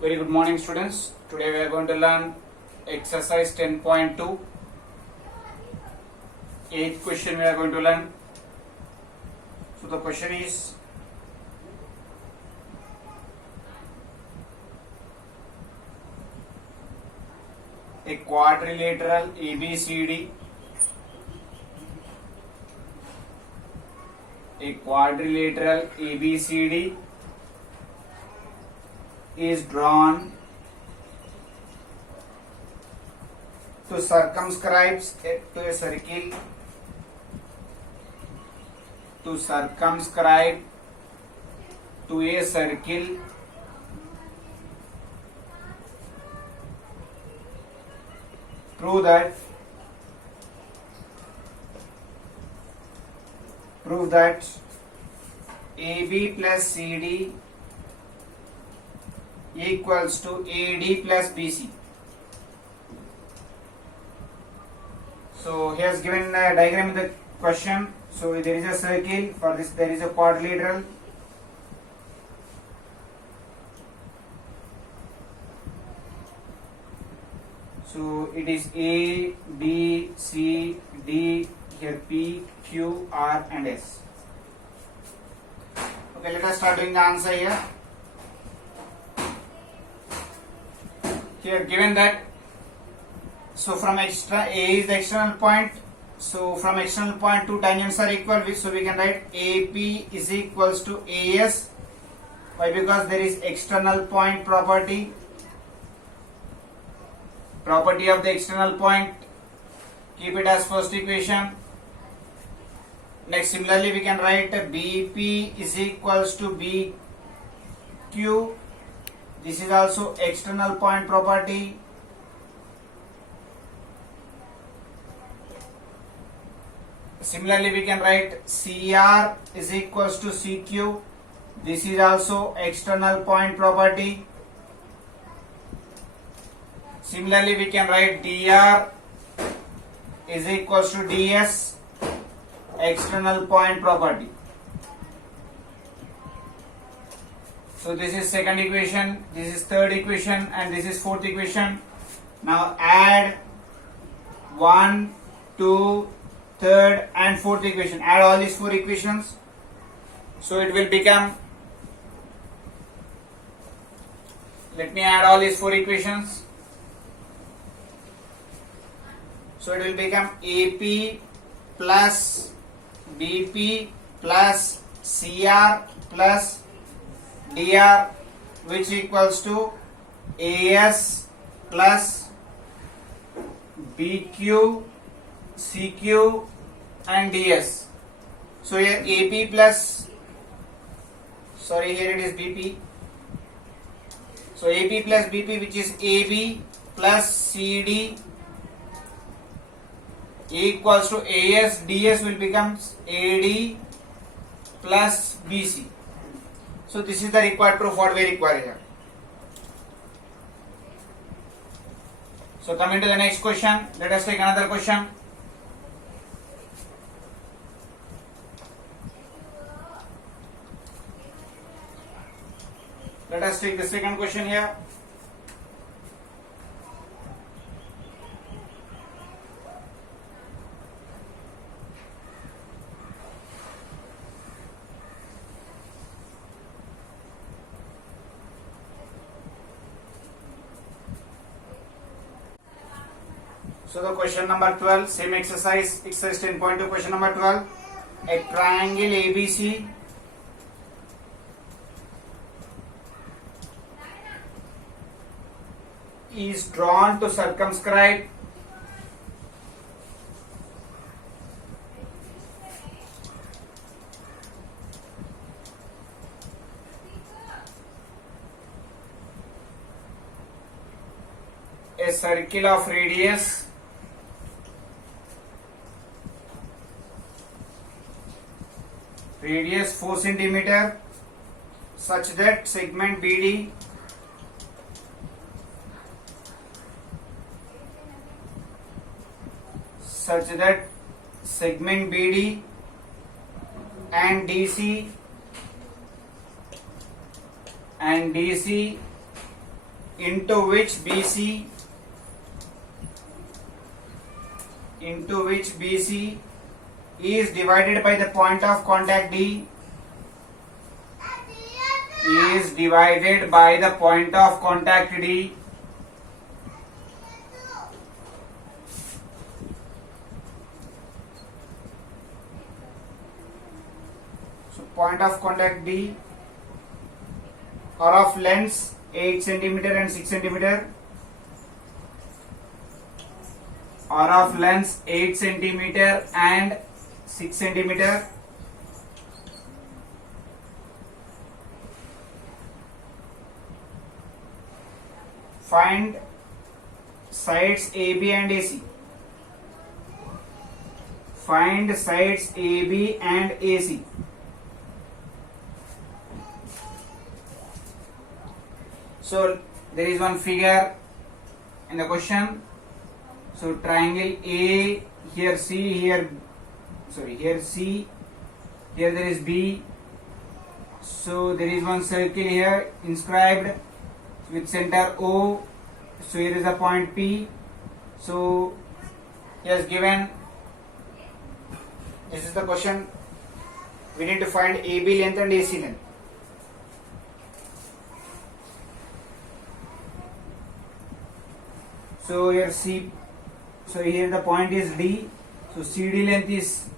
Very good morning, students. Today we are going to learn exercise 10.2. Eighth question we are going to learn. So the question is, a quadrilateral ABCD is drawn to circumscribe to a circle prove that AB plus CD equals to AD plus BC. So he has given a diagram in the question. So there is a circle, for this there is a quadrilateral. So it is A, B, C, D, here P, Q, R and S. Okay, let us start doing the answer here. Here given that, so from A is the external point, so from external point two tangents are equal, so we can write AP is equals to AS. Why? Because there is external point property of the external point. Keep it as first equation. Next, similarly we can write BP is equals to BQ. This is also external point property. Similarly we can write CR is equals to CQ. This is also external point property. Similarly we can write DR is equals to DS, external point property. So this is second equation, this is third equation and this is fourth equation. Now add 1, 2, third and fourth equation. Add all these four equations. So it will become, let me add all these four equations. So it will become AP plus BP plus CR plus DR, which equals to AS plus BQ, CQ and DS. So here AP plus, sorry, here it is BP. So AP plus BP, which is AB plus CD equals to AS, DS will become AD plus BC. So this is the required proof what we require here. So coming to the next question, let us take another question. Let us take the second question here. So the question number 12, same exercise 10.2, question number 12. A triangle ABC is drawn to circumscribe a circle of radius radius 4 centimeter such that segment BD and DC into which BC is divided by the point of contact D, is divided by the point of contact D. So point of contact D are of lengths 8 centimeter and 6 centimeter, are of lengths 8 centimeter and 6 centimeter. Find sides AB and AC. Find sides AB and AC. So there is one figure in the question. So triangle A, here C, here C, here there is B. So there is one circle here inscribed with center O. So here is a point P. So yes, given this is the question, we need to find AB length and AC length. So here here the point is D. So CD length is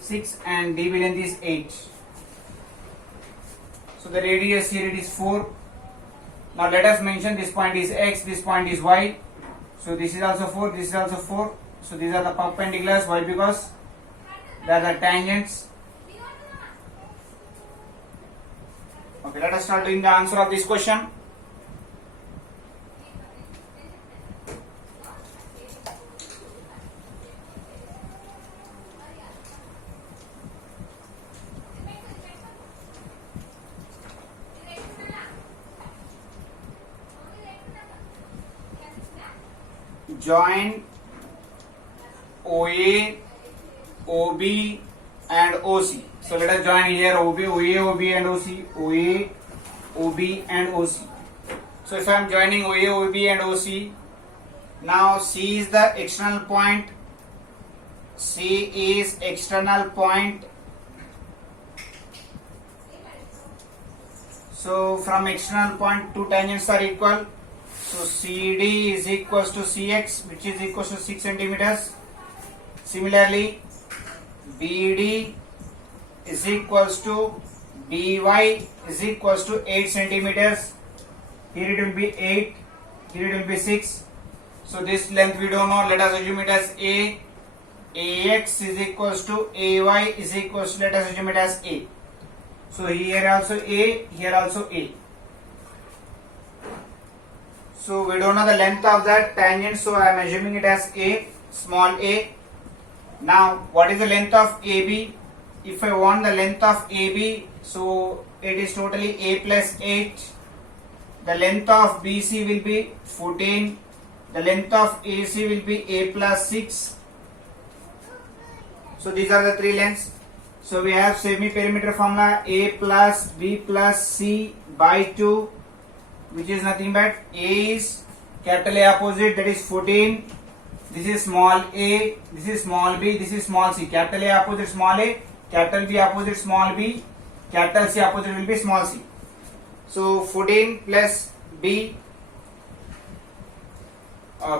6 and DB length is 8. So the radius here it is 4. Now let us mention this point is X, this point is Y. So this is also 4, this is also 4. So these are the perpendiculars. Why? Because they are the tangents. Okay, let us start doing the answer of this question. Join OA, OB and OC. So let us join here OA, OB and OC. OA, OB and OC. So if I am joining OA, OB and OC, now C is the external point. C is external point. So from external point two tangents are equal. So CD is equals to CX, which is equals to 6 centimeters. Similarly, BD is equals to BY is equals to 8 centimeters. Here it will be 8, here it will be 6. So this length we don't know. Let us assume it as A. AX is equals to AY is equals to, let us assume it as A. So here also A, here also A. So we don't know the length of that tangent, so I am assuming it as A, small a. Now what is the length of AB? If I want the length of AB, so it is totally A plus 8. The length of BC will be 14. The length of AC will be A plus 6. So these are the three lengths. So we have semi-perimeter formula A plus B plus C by 2, which is nothing but A is capital A opposite, that is 14. This is small a, this is small b, this is small c. Capital A opposite small a, capital B opposite small b, capital C opposite will be small c. So 14 plus b,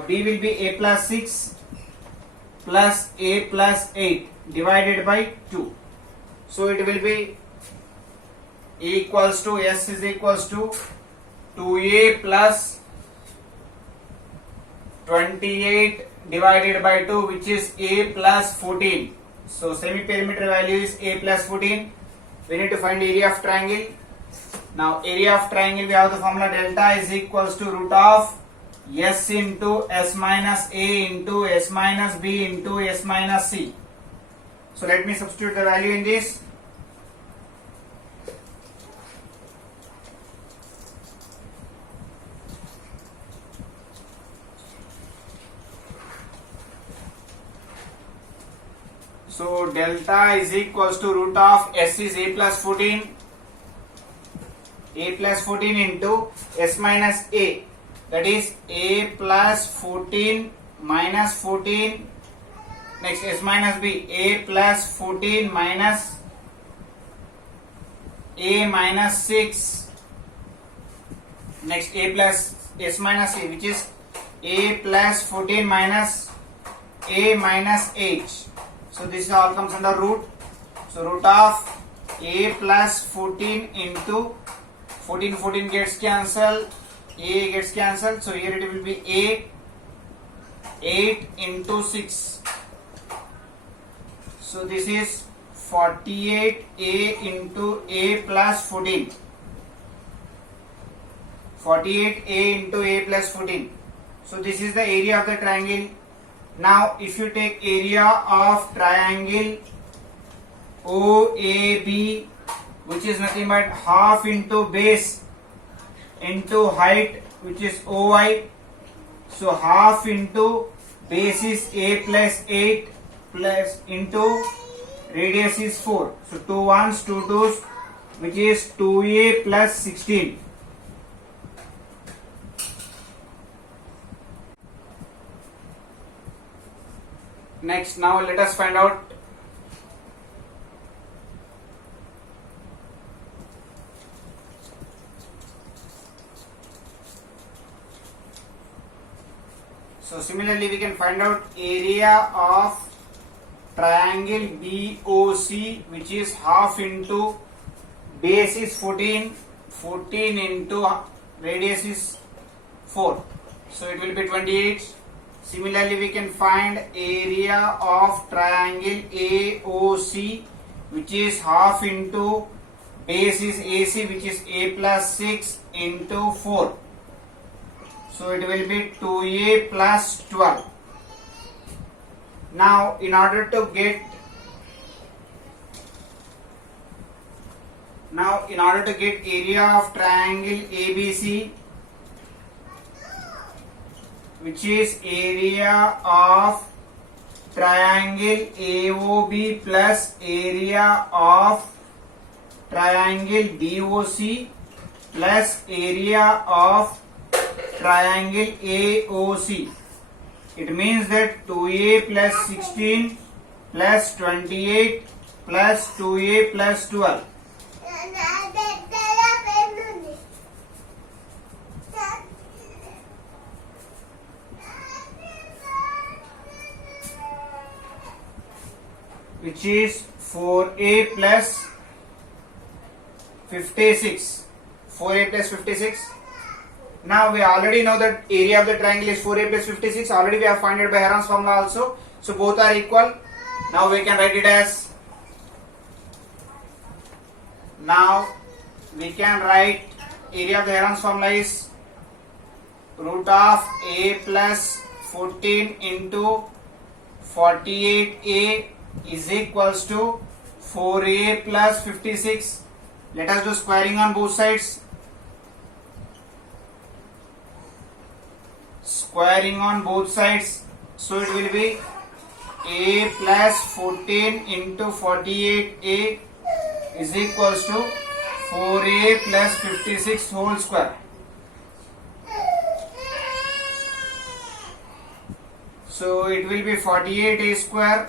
b will be A plus 6 plus A plus 8 divided by 2. So it will be equals to, S is equals to 2A plus 28 divided by 2, which is A plus 14. So semi-perimeter value is A plus 14. We need to find area of triangle. Now area of triangle, we have the formula delta is equals to root of S into S minus A into S minus B into S minus C. So let me substitute the value in this. So delta is equals to root of S is A plus 14 a plus 14 into s minus a, that is a plus 14 minus 14. Next s minus b, a plus 14 minus a minus 6. Next a plus s minus a, which is a plus 14 minus a minus 8. So this all comes under root. So root of a plus 14 into 14 gets cancelled, a gets cancelled. So here it will be a 8 into 6. So this is 48a into a plus 14. 48a into a plus 14. So this is the area of the triangle. Now if you take area of triangle OAB, which is nothing but half into base into height, which is OI. So half into base is a plus 8 plus into radius is 4. So 2 1s, 2 2s, which is 2a plus 16. Next, now let us find out so similarly we can find out area of triangle BOC, which is half into base is 14, 14 into radius is 4. So it will be 28. Similarly, we can find area of triangle AOC, which is half into base is AC, which is a plus 6 into 4. So it will be 2a plus 12. Now in order to get area of triangle ABC, which is area of triangle AOB plus area of triangle BOC plus area of triangle AOC. It means that 2a plus 16 plus 28 plus 2a plus 12. Which is 4a plus 56. 4a plus 56. Now we already know that area of the triangle is 4a plus 56. Already we have found it by Heron's formula also. So both are equal. Now we can write it as. Now we can write area of the Heron's formula is root of a plus 14 into 48a is equals to 4a plus 56. Let us do squaring on both sides. Squaring on both sides. So it will be a plus 14 into 48a is equals to 4a plus 56 whole square. So it will be 48a square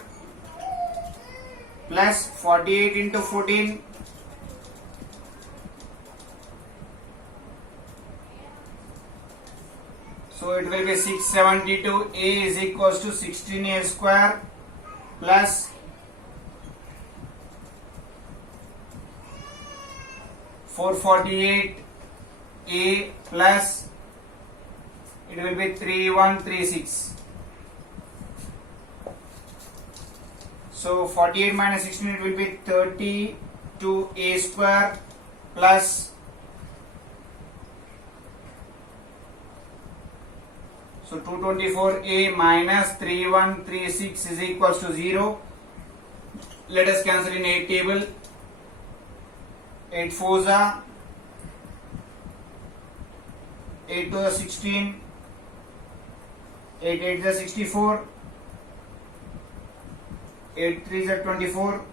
plus 48 into 14 so it will be 672. A is equals to 16a square plus 448 a plus it will be 3136. So 48 minus 16 it will be 32a square plus so 224a minus 3136 is equals to 0. Let us cancel in 8 table. 8 4s are 8 to the 16, 8 8 is 64, 8 3 is 24,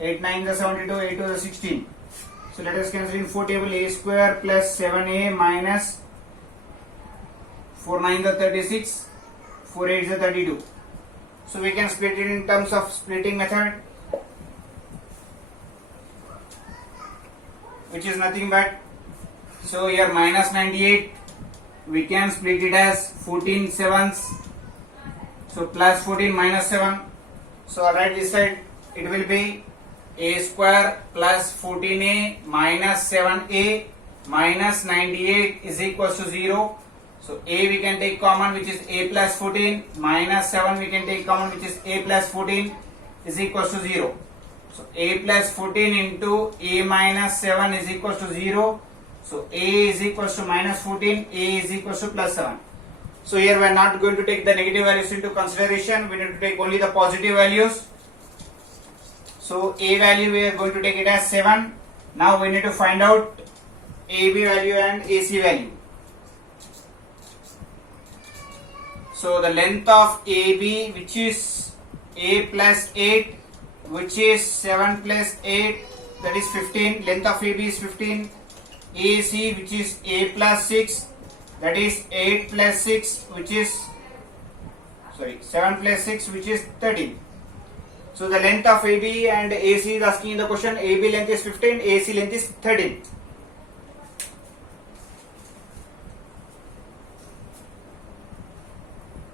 8 9 is 72, 8 to the 16. So let us cancel in 4 table. A square plus 7a minus 4 9 is 36, 4 8 is 32. So we can split it in terms of splitting method, which is nothing but, so here minus 98, we can split it as 14 sevens. So plus 14 minus 7. So I'll write this side, it will be a square plus 14a minus 7a minus 98 is equals to 0. So a we can take common, which is a plus 14, minus 7 we can take common, which is a plus 14 is equals to 0. So a plus 14 into a minus 7 is equals to 0. So a is equals to minus 14, a is equals to plus 7. So here we are not going to take the negative values into consideration, we need to take only the positive values. So a value we are going to take it as 7. Now we need to find out AB value and AC value. So the length of AB, which is a plus 8, which is 7 plus 8, that is 15. Length of AB is 15. AC, which is a plus 6, that is 8 plus 6, which is 7 plus 6, which is 13. So the length of AB and AC is asking in the question. AB length is 15, AC length is 13.